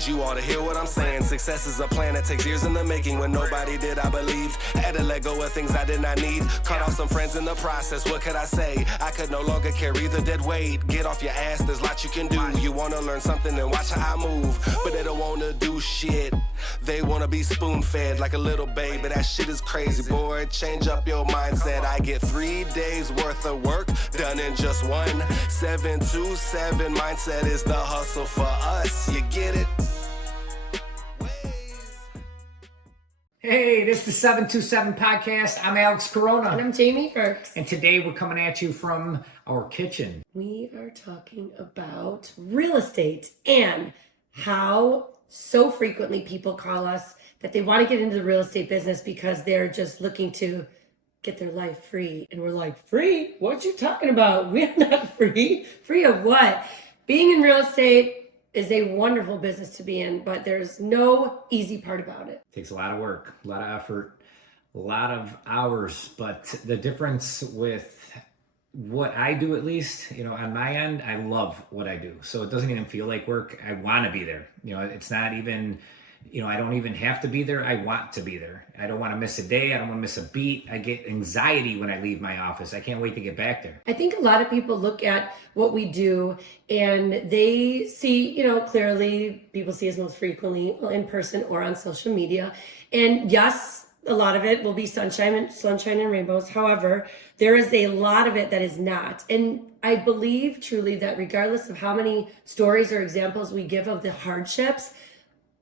stage. You ought to hear what I'm saying. Success is a plan that takes years in the making. When nobody did, I believed. Had to let go of things I did not need. Cut off some friends in the process. What could I say? I could no longer carry the dead weight. Get off your ass, there's lots you can do. You wanna learn something and watch how I move, but they don't wanna do shit. They wanna be spoon-fed like a little baby. That shit is crazy, boy. Change up your mindset. I get 3 days worth of work done in just one. 727 mindset is the hustle for us. You get it? Hey, this is the 727 podcast. I'm Alex Corona. And I'm Jamie Burks. And today we're coming at you from our kitchen. We are talking about real estate and how so frequently people call us that they want to get into the real estate business because they're just looking to get their life free. And we're like, free? What you talking about? We're not free. Free of what? Being in real estate is a wonderful business to be in, but there's no easy part about it. It takes a lot of work, a lot of effort, a lot of hours. But the difference with what I do, at least, on my end, I love what I do. So it doesn't even feel like work. I want to be there. It's not even, I don't even have to be there. I want to be there. I don't want to miss a day. I don't want to miss a beat. I get anxiety when I leave my office. I can't wait to get back there. I think a lot of people look at what we do and they see, clearly people see us most frequently in person or on social media. And yes, a lot of it will be sunshine and rainbows. However, there is a lot of it that is not. And I believe truly that regardless of how many stories or examples we give of the hardships,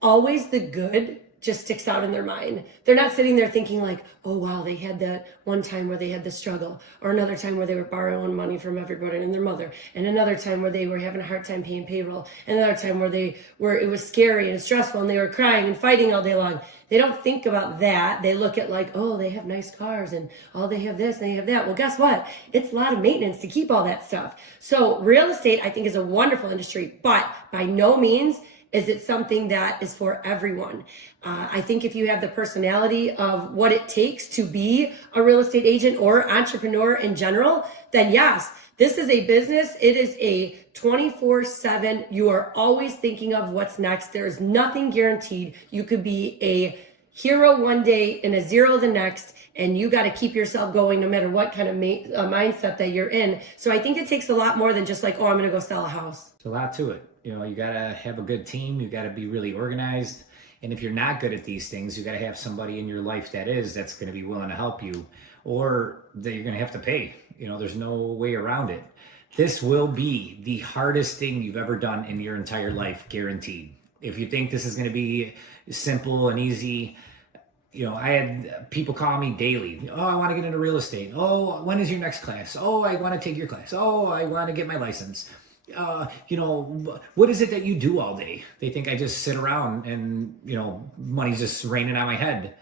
always the good just sticks out in their mind. They're not sitting there thinking like, oh wow, they had that one time where they had the struggle, or another time where they were borrowing money from everybody and their mother, and another time where they were having a hard time paying payroll, and another time where it was scary and stressful and they were crying and fighting all day long. They don't think about that. They look at like, oh, they have nice cars and oh, they have this and they have that. Well, guess what? It's a lot of maintenance to keep all that stuff. So real estate, I think, is a wonderful industry, but by no means is it something that is for everyone. I think if you have the personality of what it takes to be a real estate agent or entrepreneur in general, then yes, this is a business. It is a 24/7. You are always thinking of what's next. There is nothing guaranteed. You could be a hero one day and a zero the next, and you got to keep yourself going no matter what kind of mindset that you're in. So I think it takes a lot more than just like, oh, I'm going to go sell a house. There's a lot to it. You got to have a good team. You got to be really organized. And if you're not good at these things, you got to have somebody in your life that's going to be willing to help you, or that you're going to have to pay. There's no way around it. This will be the hardest thing you've ever done in your entire life, guaranteed. If you think this is going to be simple and easy, I had people call me daily. Oh, I want to get into real estate. Oh, when is your next class? Oh, I want to take your class. Oh, I want to get my license. What is it that you do all day? They think I just sit around and, money's just raining on my head.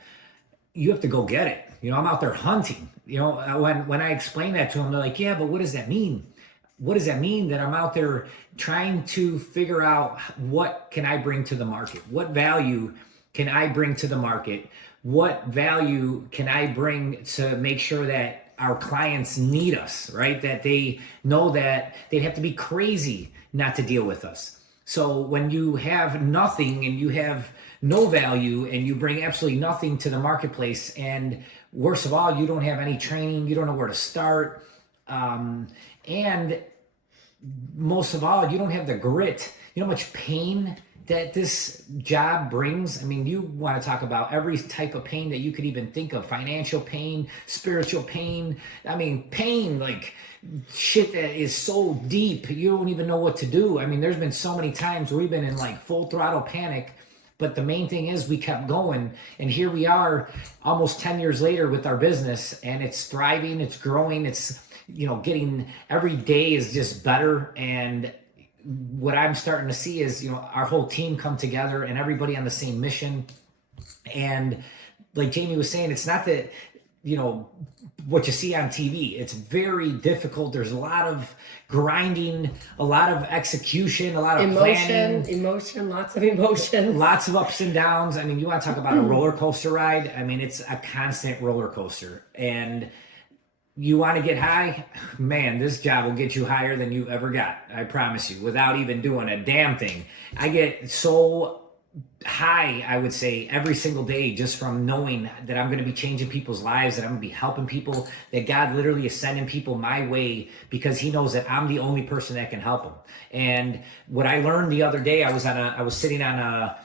You have to go get it. I'm out there hunting. When I explain that to them, they're like, yeah, but what does that mean? What does that mean? That I'm out there trying to figure out what can I bring to the market? What value can I bring to the market? What value can I bring to make sure that our clients need us, right? That they know that they'd have to be crazy not to deal with us. So when you have nothing and you have no value and you bring absolutely nothing to the marketplace, and worst of all, you don't have any training, you don't know where to start, and most of all, you don't have the grit. You know how much pain that this job brings? I mean, you want to talk about every type of pain that you could even think of: financial pain, spiritual pain. I mean, pain, like shit that is so deep, you don't even know what to do. I mean, there's been so many times where we've been in like full throttle panic, but the main thing is we kept going. And here we are almost 10 years later with our business, and it's thriving, it's growing, it's, getting, every day is just better. And what I'm starting to see is, our whole team come together and everybody on the same mission. And like Jamie was saying, it's not that, what you see on TV. It's very difficult. There's a lot of grinding, a lot of execution, a lot of planning. Emotion, lots of emotions. Lots of ups and downs. I mean, you want to talk about a roller coaster ride? I mean, it's a constant roller coaster. And you want to get high? Man, this job will get you higher than you ever got. I promise you, without even doing a damn thing. I get so high, I would say, every single day, just from knowing that I'm going to be changing people's lives, that I'm going to be helping people, that God literally is sending people my way because he knows that I'm the only person that can help them. And what I learned the other day, I was sitting on a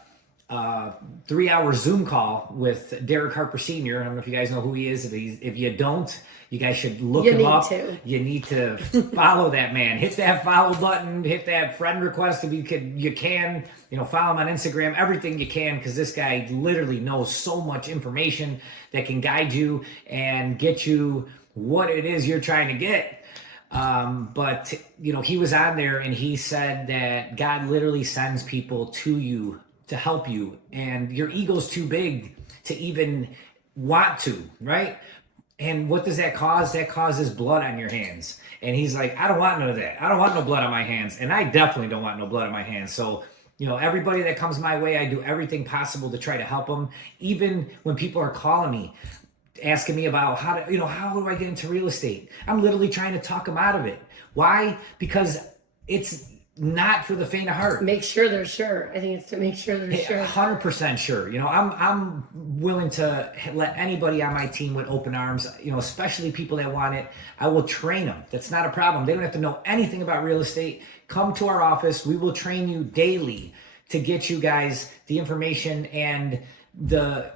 3-hour Zoom call with Derek Harper Sr. I don't know if you guys know who he is. If you don't, you guys should look him up. You need to follow that man. Hit that follow button. Hit that friend request if you can. Follow him on Instagram. Everything you can, because this guy literally knows so much information that can guide you and get you what it is you're trying to get. But he was on there and he said that God literally sends people to you to help you, and your ego's too big to even want to, right? And what does that cause? That causes blood on your hands. And he's like, I don't want none of that. I don't want no blood on my hands. And I definitely don't want no blood on my hands. So, everybody that comes my way, I do everything possible to try to help them. Even when people are calling me, asking me about how do I get into real estate? I'm literally trying to talk them out of it. Why? Because it's not for the faint of heart. Make sure they're sure. I think it's to make sure they're sure. 100% sure. I'm willing to let anybody on my team with open arms, especially people that want it. I will train them. That's not a problem. They don't have to know anything about real estate. Come to our office. We will train you daily to get you guys the information and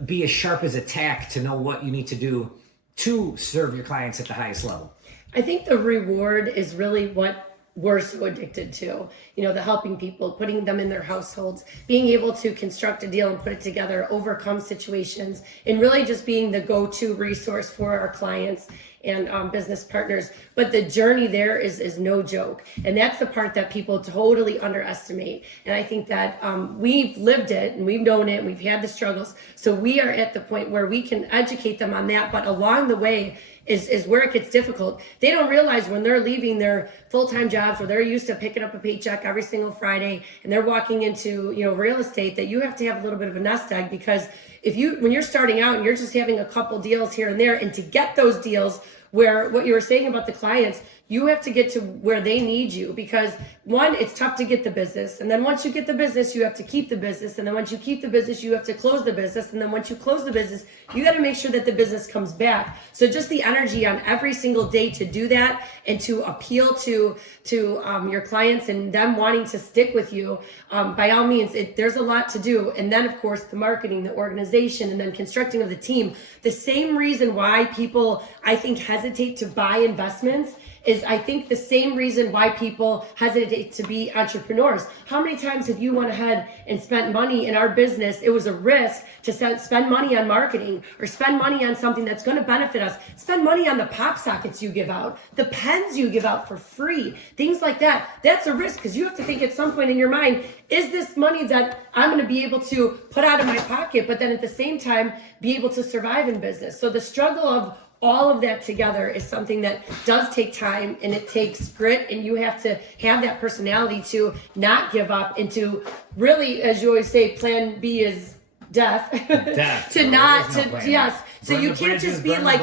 be as sharp as a tack to know what you need to do to serve your clients at the highest level. I think the reward is really what we're so addicted to, the helping people, putting them in their households, being able to construct a deal and put it together, overcome situations, and really just being the go-to resource for our clients and business partners. But the journey there is no joke. And that's the part that people totally underestimate. And I think that we've lived it and we've known it and we've had the struggles. So we are at the point where we can educate them on that. But along the way, is where it gets difficult. They don't realize when they're leaving their full-time jobs where they're used to picking up a paycheck every single Friday and they're walking into real estate, that you have to have a little bit of a nest egg, because when you're starting out and you're just having a couple deals here and there, and to get those deals where what you were saying about the clients, you have to get to where they need you, because one, it's tough to get the business. And then once you get the business, you have to keep the business. And then once you keep the business, you have to close the business. And then once you close the business, you got to make sure that the business comes back. So just the energy on every single day to do that and to appeal to your clients and them wanting to stick with you, by all means, there's a lot to do. And then of course, the marketing, the organization, and then constructing of the team. The same reason why people, I think, hesitate to buy investments is, I think, the same reason why people hesitate to be entrepreneurs. How many times have you went ahead and spent money in our business? It was a risk to spend money on marketing or spend money on something that's going to benefit us. Spend money on the pop sockets you give out, the pens you give out for free, things like that. That's a risk, because you have to think at some point in your mind, is this money that I'm going to be able to put out of my pocket, but then at the same time be able to survive in business? So the struggle of all of that together is something that does take time, and it takes grit, and you have to have that personality to not give up, and to really, as you always say, plan B is death. Yes. So you can't just be like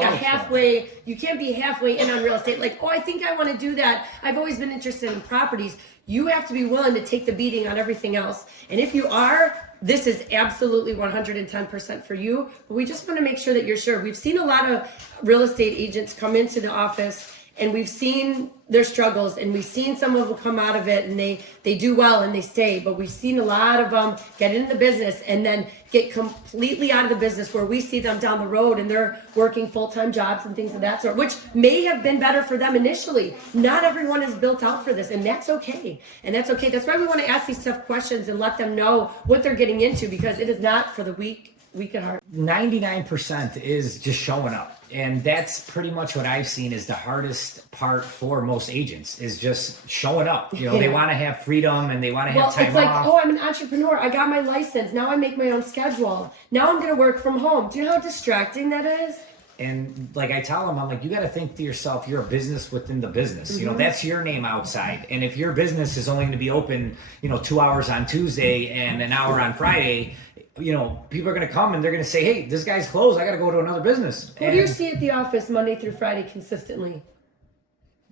you can't be halfway in on real estate. Like, I think I want to do that. I've always been interested in properties. You have to be willing to take the beating on everything else. And if you are, this is absolutely 110% for you. But we just want to make sure that you're sure. We've seen a lot of real estate agents come into the office, and we've seen their struggles, and we've seen some of them come out of it and they do well and they stay. But we've seen a lot of them get into the business and then get completely out of the business, where we see them down the road and they're working full-time jobs and things of that sort, which may have been better for them initially. Not everyone is built out for this, and that's okay. That's why we want to ask these tough questions and let them know what they're getting into, because it is not for the weak at heart. 99% is just showing up. And that's pretty much what I've seen is the hardest part for most agents, is just showing up. They want to have freedom and they want to have time off. It's like, I'm an entrepreneur. I got my license. Now I make my own schedule. Now I'm going to work from home. Do you know how distracting that is? And like I tell them, I'm like, you got to think to yourself, you're a business within the business. Mm-hmm. That's your name outside. And if your business is only going to be open, 2 hours on Tuesday and an hour on Friday, people are going to come and they're going to say, hey, this guy's closed. I got to go to another business. Who do you see at the office Monday through Friday consistently?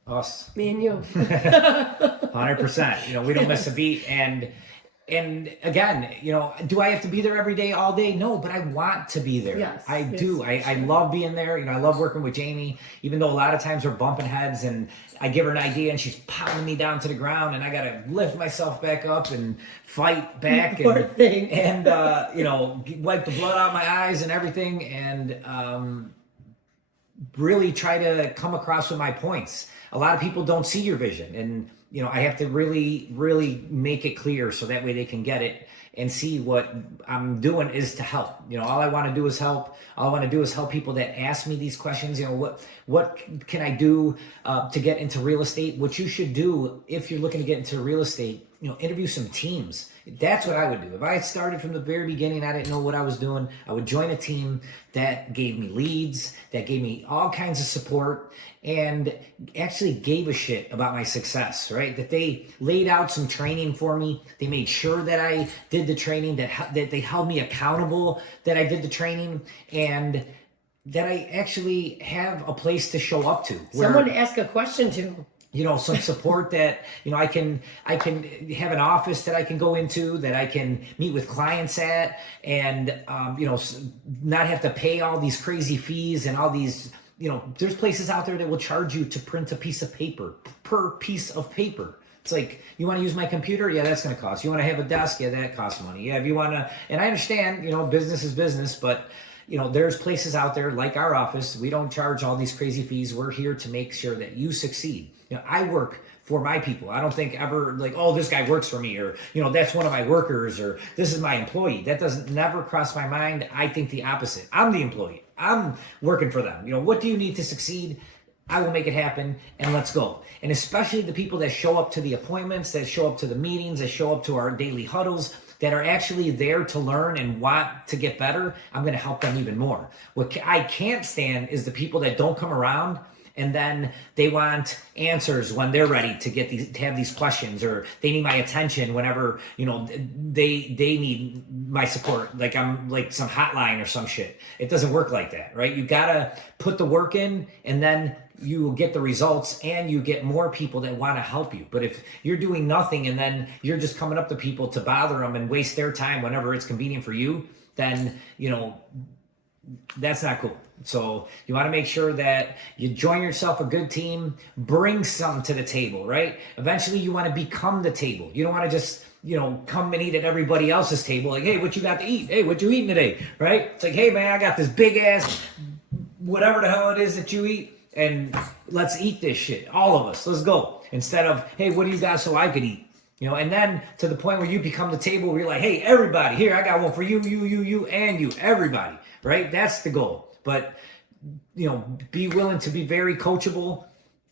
Us. Me and you. 100%. We don't miss a beat. And And again, do I have to be there every day, all day? No, but I want to be there. Yes, I yes, do. I love being there. I love working with Jamie, even though a lot of times we're bumping heads and I give her an idea and she's pounding me down to the ground and I got to lift myself back up and fight back Poor thing. and wipe the blood out of my eyes and everything. And, really try to come across with my points. A lot of people don't see your vision, and I have to really make it clear so that way they can get it and see what I'm doing is to help. All I want to do is help. All I want to do is help people that ask me these questions. What can I do to get into real estate? What you should do if you're looking to get into real estate, interview some teams. That's what I would do. If I had started from the very beginning, I didn't know what I was doing, I would join a team that gave me leads, that gave me all kinds of support, and actually gave a shit about my success, right? That they laid out some training for me. They made sure that I did the training, that they held me accountable, that I did the training, and that I actually have a place to show up to. Someone to ask a question to. Some support that, I can have an office that I can go into, that I can meet with clients at, and, not have to pay all these crazy fees and all these, there's places out there that will charge you to print a piece of paper, per piece of paper. It's like, you want to use my computer? Yeah, that's going to cost. You want to have a desk? Yeah, that costs money. Yeah, if you want to, and I understand, business is business, but there's places out there like our office. We don't charge all these crazy fees. We're here to make sure that you succeed. I work for my people. I don't think ever like, oh, this guy works for me, or, that's one of my workers, or this is my employee. That doesn't never cross my mind. I think the opposite. I'm the employee. I'm working for them. What do you need to succeed? I will make it happen, and let's go. And especially the people that show up to the appointments, that show up to the meetings, that show up to our daily huddles, that are actually there to learn and want to get better, I'm going to help them even more. What I can't stand is the people that don't come around and then they want answers when they're ready to have these questions, or they need my attention whenever, they need my support. Like I'm like some hotline or some shit. It doesn't work like that, right? You gotta put the work in, and then you will get the results, and you get more people that want to help you. But if you're doing nothing and then you're just coming up to people to bother them and waste their time whenever it's convenient for you, then, that's not cool. So you want to make sure that you join yourself a good team, bring something to the table, right? Eventually you want to become the table. You don't want to just, come and eat at everybody else's table. Like, hey, what you got to eat? Hey, what you eating today? Right? It's like, hey man, I got this big ass, whatever the hell it is that you eat, and let's eat this shit. All of us, let's go. Instead of, hey, what do you got so I could eat? And then to the point where you become the table where you're like, hey, everybody, here, I got one for you, and you, everybody, right? That's the goal. But, be willing to be very coachable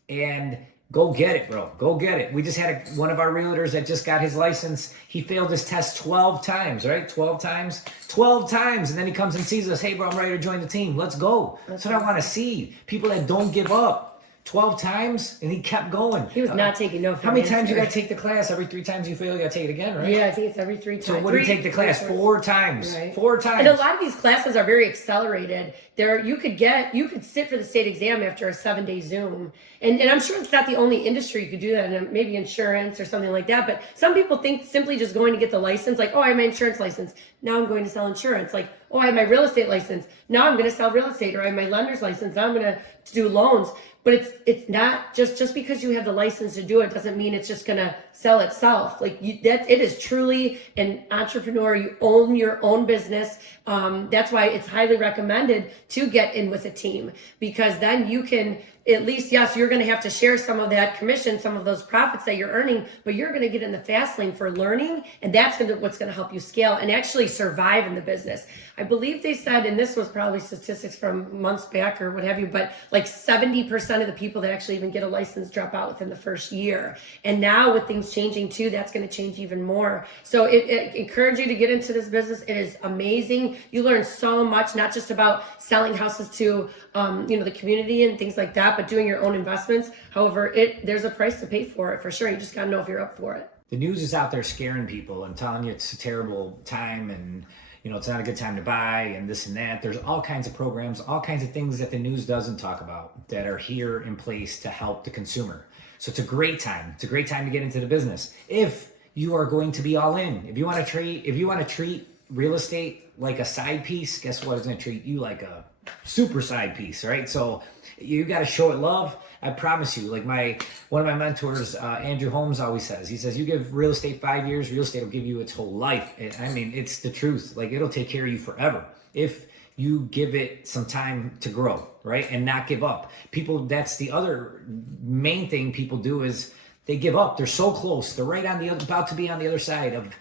and go get it, bro. Go get it. We just had one of our realtors that just got his license. He failed his test 12 times, right? 12 times. 12 times. And then he comes and sees us. Hey, bro, I'm ready to join the team. Let's go. That's what I want to see. People that don't give up. 12 times, and he kept going. He was not taking no for How many times you got to take the class? Every 3 times you fail, you got to take it again, right? Yeah, I think it's every 3 times. So what do you take the class? 4 times. Right. 4 times. And a lot of these classes are very accelerated. You could sit for the state exam after a 7-day Zoom. And I'm sure it's not the only industry you could do that in, maybe insurance or something like that. But some people think simply just going to get the license, like, oh, I have my insurance license. Now I'm going to sell insurance. Like, oh, I have my real estate license. Now I'm going to sell real estate. Or I have my lender's license. Now I'm going to do loans. But it's not just because you have the license to do it doesn't mean it's just gonna sell itself. Like it is truly an entrepreneur. You own your own business. That's why it's highly recommended to get in with a team, because then you can at least, yes, you're going to have to share some of that commission, some of those profits that you're earning, but you're going to get in the fast lane for learning, and that's what's going to help you scale and actually survive in the business. I believe they said, and this was probably statistics from months back or what have you, but like 70% of the people that actually even get a license drop out within the first year. And now with things changing too, that's going to change even more. So it encourage you to get into this business. It is amazing. You learn so much, not just about selling houses to the community and things like that, but doing your own investments. However, there's a price to pay for it for sure. You just got to know if you're up for it. The news is out there scaring people and telling you it's a terrible time and it's not a good time to buy and this and that. There's all kinds of programs, all kinds of things that the news doesn't talk about that are here in place to help the consumer. So it's a great time. It's a great time to get into the business if you are going to be all in. If you want to treat real estate like a side piece, guess what? It's going to treat you like a super side piece, right? So you got to show it love. I promise you, like one of my mentors, Andrew Holmes, always says, he says, you give real estate 5 years, real estate will give you its whole life. I mean, it's the truth. Like, it'll take care of you forever if you give it some time to grow, right? And not give up. People, that's the other main thing people do is they give up. They're so close. They're right on the other, about to be on the other side of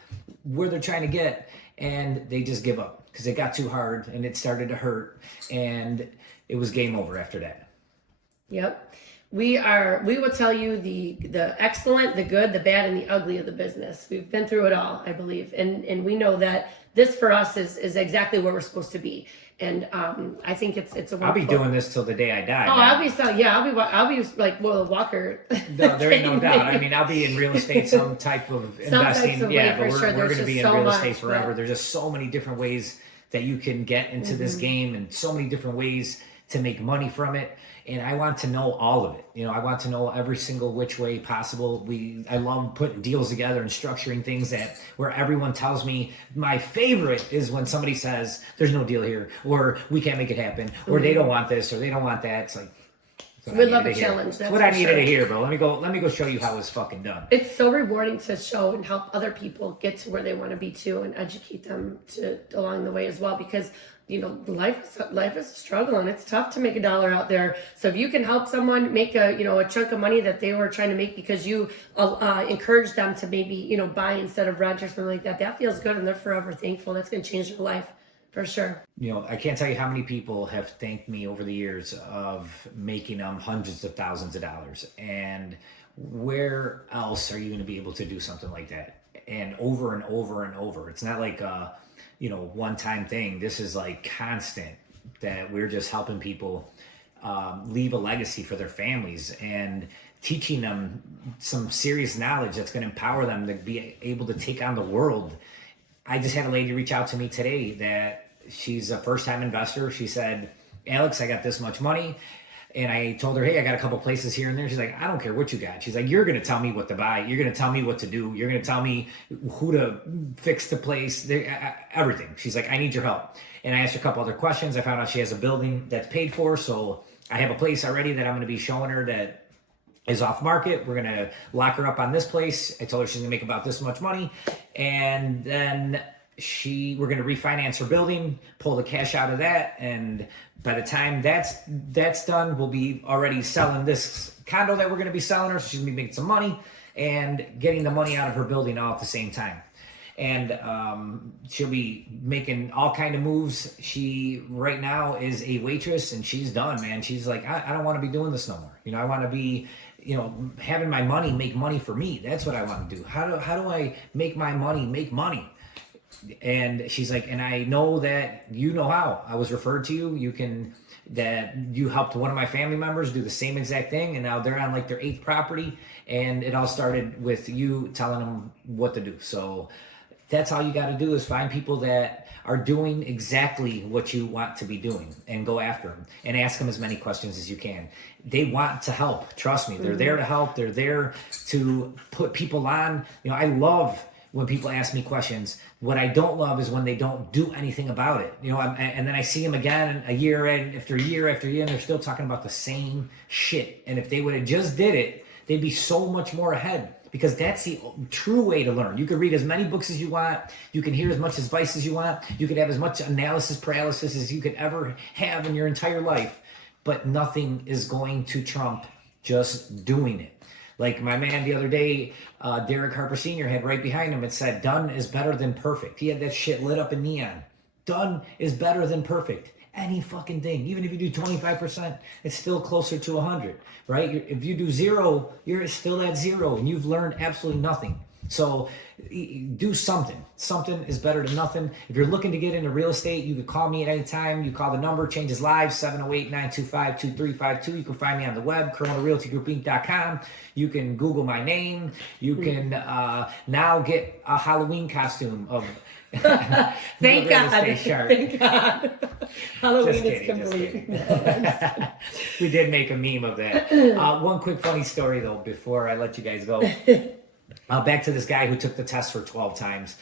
where they're trying to get, and they just give up because it got too hard and it started to hurt, and it was game over after that. Yep. We will tell you the excellent, the good, the bad, and the ugly of the business. We've been through it all, I believe. And we know that this for us is exactly where we're supposed to be. And I think it's a wonderful... I'll be doing this till the day I die. Oh, man. I'll be like Will Walker. No, there ain't no doubt. I mean, I'll be in real estate, some type of investing. But we're going to be in real estate forever. There's just so many different ways that you can get into this game, and so many different ways to make money from it. And I want to know all of it. I want to know every single which way possible. I love putting deals together and structuring things where everyone tells me. My favorite is when somebody says, there's no deal here, or we can't make it happen, or they don't want this, or they don't want that. It's like, we love a challenge. That's what I needed to hear, bro. Let me go show you how it's fucking done. It's so rewarding to show and help other people get to where they want to be too, and educate them along the way as well, because life is a struggle, and it's tough to make a dollar out there. So if you can help someone make a chunk of money that they were trying to make because you encourage them to maybe buy instead of rent or something like that, that feels good, and they're forever thankful. That's going to change their life for sure. I can't tell you how many people have thanked me over the years of making them hundreds of thousands of dollars. And where else are you going to be able to do something like that? And over and over and over. It's not like one-time thing. This is like constant, that we're just helping people leave a legacy for their families and teaching them some serious knowledge that's going to empower them to be able to take on the world. I just had a lady reach out to me today that she's a first-time investor. She said, Alex, I got this much money. And I told her, hey, I got a couple places here and there. She's like, I don't care what you got. She's like, you're going to tell me what to buy. You're going to tell me what to do. You're going to tell me who to fix the place, everything. She's like, I need your help. And I asked her a couple other questions. I found out she has a building that's paid for. So I have a place already that I'm going to be showing her that is off market. We're going to lock her up on this place. I told her she's going to make about this much money. And then we're going to refinance her building, pull the cash out of that, and by the time that's done, we'll be already selling this condo that we're going to be selling her. So she's going to be making some money and getting the money out of her building all at the same time. And she'll be making all kind of moves. She right now is a waitress, and she's done, man. She's like, I don't want to be doing this no more. I want to be having my money make money for me. That's what I want to do. How do I make my money make money? And she's like, and I know that how. I was referred to you. That you helped one of my family members do the same exact thing, and now they're on like their 8th property, and it all started with you telling them what to do. So that's all you got to do, is find people that are doing exactly what you want to be doing and go after them and ask them as many questions as you can. They want to help. Trust me. They're there to help. They're there to put people on. I love when people ask me questions. What I don't love is when they don't do anything about it. And then I see them again a year after year, and they're still talking about the same shit. And if they would have just did it, they'd be so much more ahead, because that's the true way to learn. You can read as many books as you want. You can hear as much advice as you want. You could have as much analysis paralysis as you could ever have in your entire life. But nothing is going to trump just doing it. Like my man the other day, Derek Harper Sr. had right behind him, it said, done is better than perfect. He had that shit lit up in neon. Done is better than perfect. Any fucking thing. Even if you do 25%, it's still closer to 100, right? If you do 0, you're still at 0, and you've learned absolutely nothing. So do something. Something is better than nothing. If you're looking to get into real estate, you can call me at any time. You call the number, changes live, 708-925-2352. You can find me on the web, coronarealtygroupinc.com. You can Google my name. You can now get a Halloween costume of Thank God. Thank God. Halloween is complete. We did make a meme of that. One quick funny story, though, before I let you guys go. back to this guy who took the test for 12 times.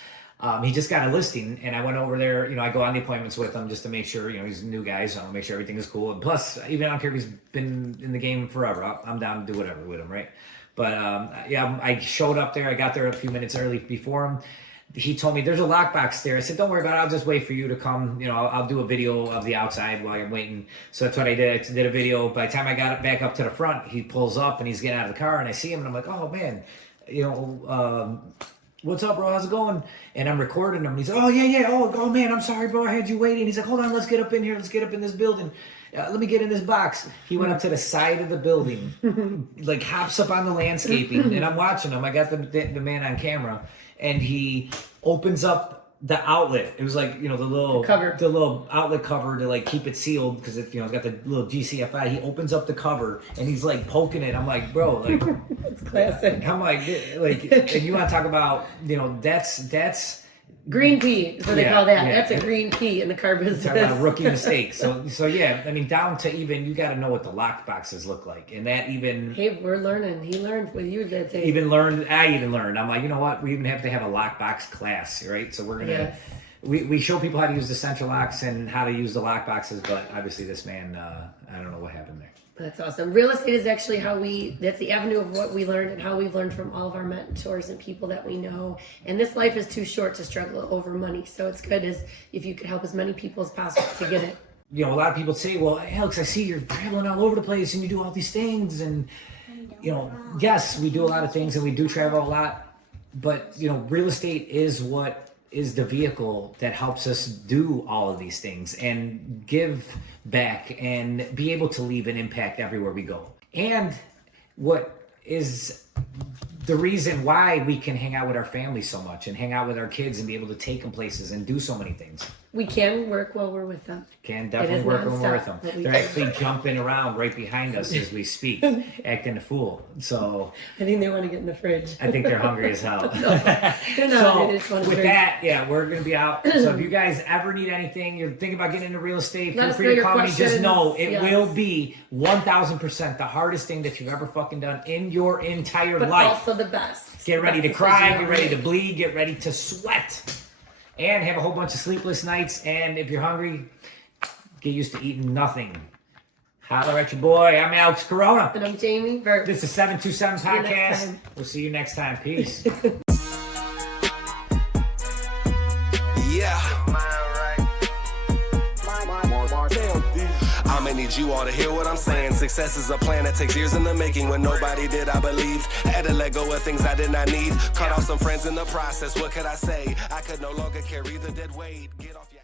He just got a listing, and I went over there. I go on the appointments with him just to make sure, he's a new guy, so I want to make sure everything is cool. And plus, even I don't care if he's been in the game forever. I'm down to do whatever with him, right? But I showed up there. I got there a few minutes early before him. He told me there's a lockbox there. I said, don't worry about it. I'll just wait for you to come. I'll do a video of the outside while I'm waiting. So that's what I did. I did a video. By the time I got back up to the front, he pulls up and he's getting out of the car, and I see him, and I'm like, oh man, what's up, bro? How's it going? And I'm recording him. And he's like, oh, yeah. Oh, man, I'm sorry, bro. I had you waiting. He's like, hold on, let's get up in here. Let's get up in this building. Let me get in this box. He went up to the side of the building, like hops up on the landscaping, and I'm watching him. I got the man on camera, and he opens up the outlet. It was like, the little cover, the little outlet cover to like keep it sealed because it's got the little GCFI. He opens up the cover and he's like poking it. I'm like, bro, like it's classic. I'm like, and you want to talk about, that's green pea is what they call that. Yeah. That's a green pea in the car business. Talk about a rookie mistake. So yeah, I mean, down to even, you got to know what the lock boxes look like, and that even. Hey, we're learning. He learned with you that day. I even learned. I'm like, you know what? We even have to have a lockbox class, right? So we're gonna. Yes. We show people how to use the central locks and how to use the lock boxes, but obviously this man, I don't know what happened there. That's awesome. Real estate is actually that's the avenue of what we learned and how we've learned from all of our mentors and people that we know. And this life is too short to struggle over money. So it's good if you could help as many people as possible to get it. A lot of people say, well, Alex, I see you're traveling all over the place and you do all these things. And, yes, we do a lot of things and we do travel a lot. But, real estate is what is the vehicle that helps us do all of these things and give back and be able to leave an impact everywhere we go. And what is the reason why we can hang out with our family so much and hang out with our kids and be able to take them places and do so many things. We can work while we're with them. Can definitely work when we're with them. They're actually jumping around right behind us as we speak, acting a fool. So I think they want to get in the fridge. I think they're hungry as hell. No, they're not. So with that, we're going to be out. So if you guys ever need anything, you're thinking about getting into real estate, feel free to call me. Just know it will be 1,000% the hardest thing that you've ever fucking done in your entire life. But also the best. Get ready to cry, get ready to bleed, get ready to sweat. And have a whole bunch of sleepless nights. And if you're hungry, get used to eating nothing. Holler at your boy. I'm Alex Corona. And I'm Jamie Burke. This is 727 Podcast. We'll see you next time. Peace. I'ma need you all to hear what I'm saying. Success is a plan that takes years in the making. When nobody did, I believe. Had to let go of things I did not need. Cut off some friends in the process. What could I say? I could no longer carry the dead weight. Get off your